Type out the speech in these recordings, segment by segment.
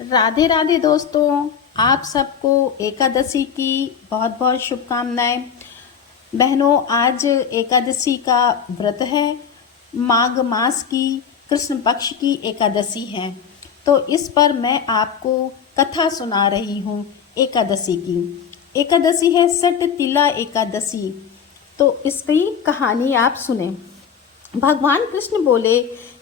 राधे राधे दोस्तों, आप सबको एकादशी की बहुत बहुत शुभकामनाएं। बहनों, आज एकादशी का व्रत है। माघ मास की कृष्ण पक्ष की एकादशी है। तो इस पर मैं आपको कथा सुना रही हूँ एकादशी की। एकादशी है सट तिला एकादशी। तो इसकी कहानी आप सुने। भगवान कृष्ण बोले,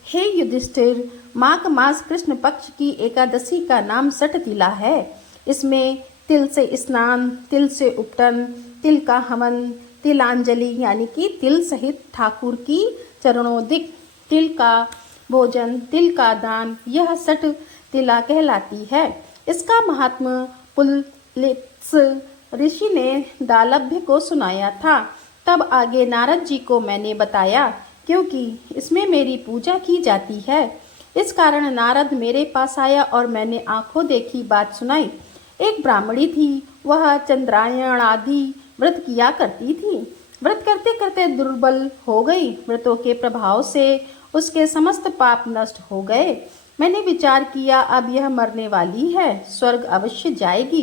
हे युधिष्ठिर, माघ मास कृष्ण पक्ष की एकादशी का नाम सट तिला है। इसमें तिल से स्नान, तिल से उपटन, तिल का हवन, तिलांजलि यानी कि तिल सहित ठाकुर की चरणोदिक, तिल का भोजन, तिल का दान, यह सट तिला कहलाती है। इसका महात्म्य पुलत्स ऋषि ने दालभ्य को सुनाया था। तब आगे नारद जी को मैंने बताया, क्योंकि इसमें मेरी पूजा की जाती है। इस कारण नारद मेरे पास आया और मैंने आंखों देखी बात सुनाई। एक ब्राह्मणी थी, वह चंद्रायण आदि व्रत किया करती थी। व्रत करते करते दुर्बल हो गई। व्रतों के प्रभाव से उसके समस्त पाप नष्ट हो गए। मैंने विचार किया, अब यह मरने वाली है, स्वर्ग अवश्य जाएगी,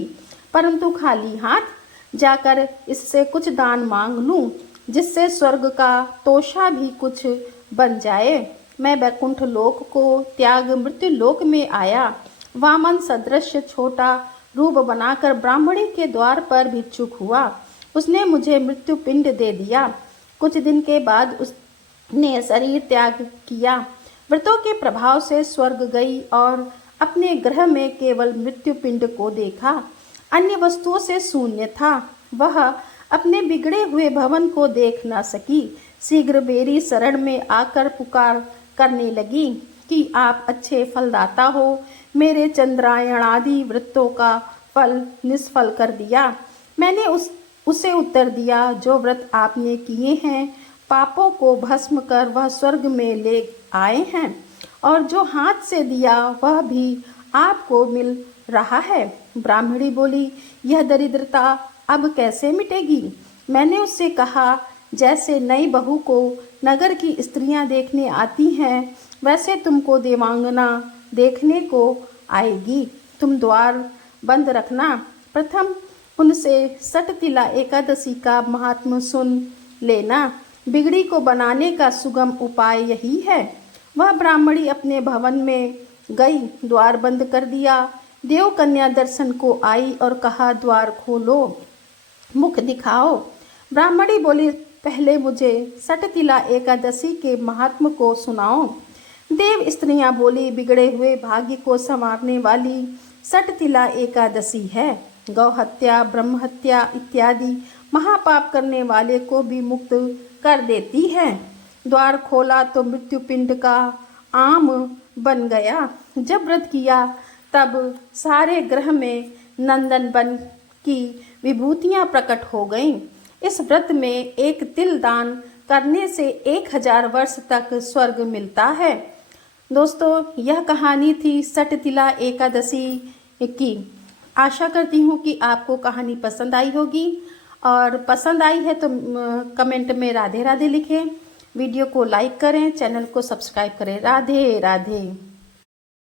परंतु खाली हाथ जाकर इससे कुछ दान मांग लूं, जिससे स्वर्ग का तोषा भी कुछ बन जाए। मैं वैकुंठ लोक को त्याग मृत्यु लोक में आया। वामन सदृश छोटा रूप बनाकर ब्राह्मणी के द्वार पर भिक्षुक हुआ। उसने मुझे मृत्यु पिंड दे दिया। कुछ दिन के बाद उसने शरीर त्याग किया। व्रतों के प्रभाव से स्वर्ग गई और अपने ग्रह में केवल मृत्यु पिंड को देखा। अन्य वस्तुओं से शून्य था। वह अपने बिगड़े हुए भवन को न न सकी। शीघ्र मेरी शरण में आकर पुकार करने लगी कि आप अच्छे फलदाता हो। मेरे चंद्रायण आदि व्रतों का फल निष्फल कर दिया। मैंने उसे उत्तर दिया, जो व्रत आपने किए हैं पापों को भस्म कर वह स्वर्ग में ले आए हैं, और जो हाथ से दिया वह भी आपको मिल रहा है। ब्राह्मणी बोली, यह दरिद्रता अब कैसे मिटेगी? मैंने उससे कहा, जैसे नई बहू को नगर की स्त्रियां देखने आती हैं, वैसे तुमको देवांगना देखने को आएगी। तुम द्वार बंद रखना। प्रथम उनसे सट तिला एकादशी का महात्म्य सुन लेना। बिगड़ी को बनाने का सुगम उपाय यही है। वह ब्राह्मणी अपने भवन में गई, द्वार बंद कर दिया। देव कन्या दर्शन को आई और कहा, द्वार खोलो, मुख दिखाओ। ब्राह्मणी बोली, पहले मुझे सट तिला एकादशी के महात्म को सुनाओ। देव स्त्रियां बोली, बिगड़े हुए भाग्य को संवारने वाली सट तिला एकादशी है। गौ हत्या, ब्रह्म हत्या इत्यादि महापाप करने वाले को भी मुक्त कर देती है। द्वार खोला तो मृत्यु पिंड का आम बन गया। जब व्रत किया तब सारे ग्रह में नंदन बन की विभूतियां प्रकट हो गईं। इस व्रत में एक तिल दान करने से 1000 वर्ष तक स्वर्ग मिलता है। दोस्तों, यह कहानी थी सट तिला एकादशी की। आशा करती हूँ कि आपको कहानी पसंद आई होगी, और पसंद आई है तो कमेंट में राधे राधे लिखें। वीडियो को लाइक करें, चैनल को सब्सक्राइब करें। राधे राधे।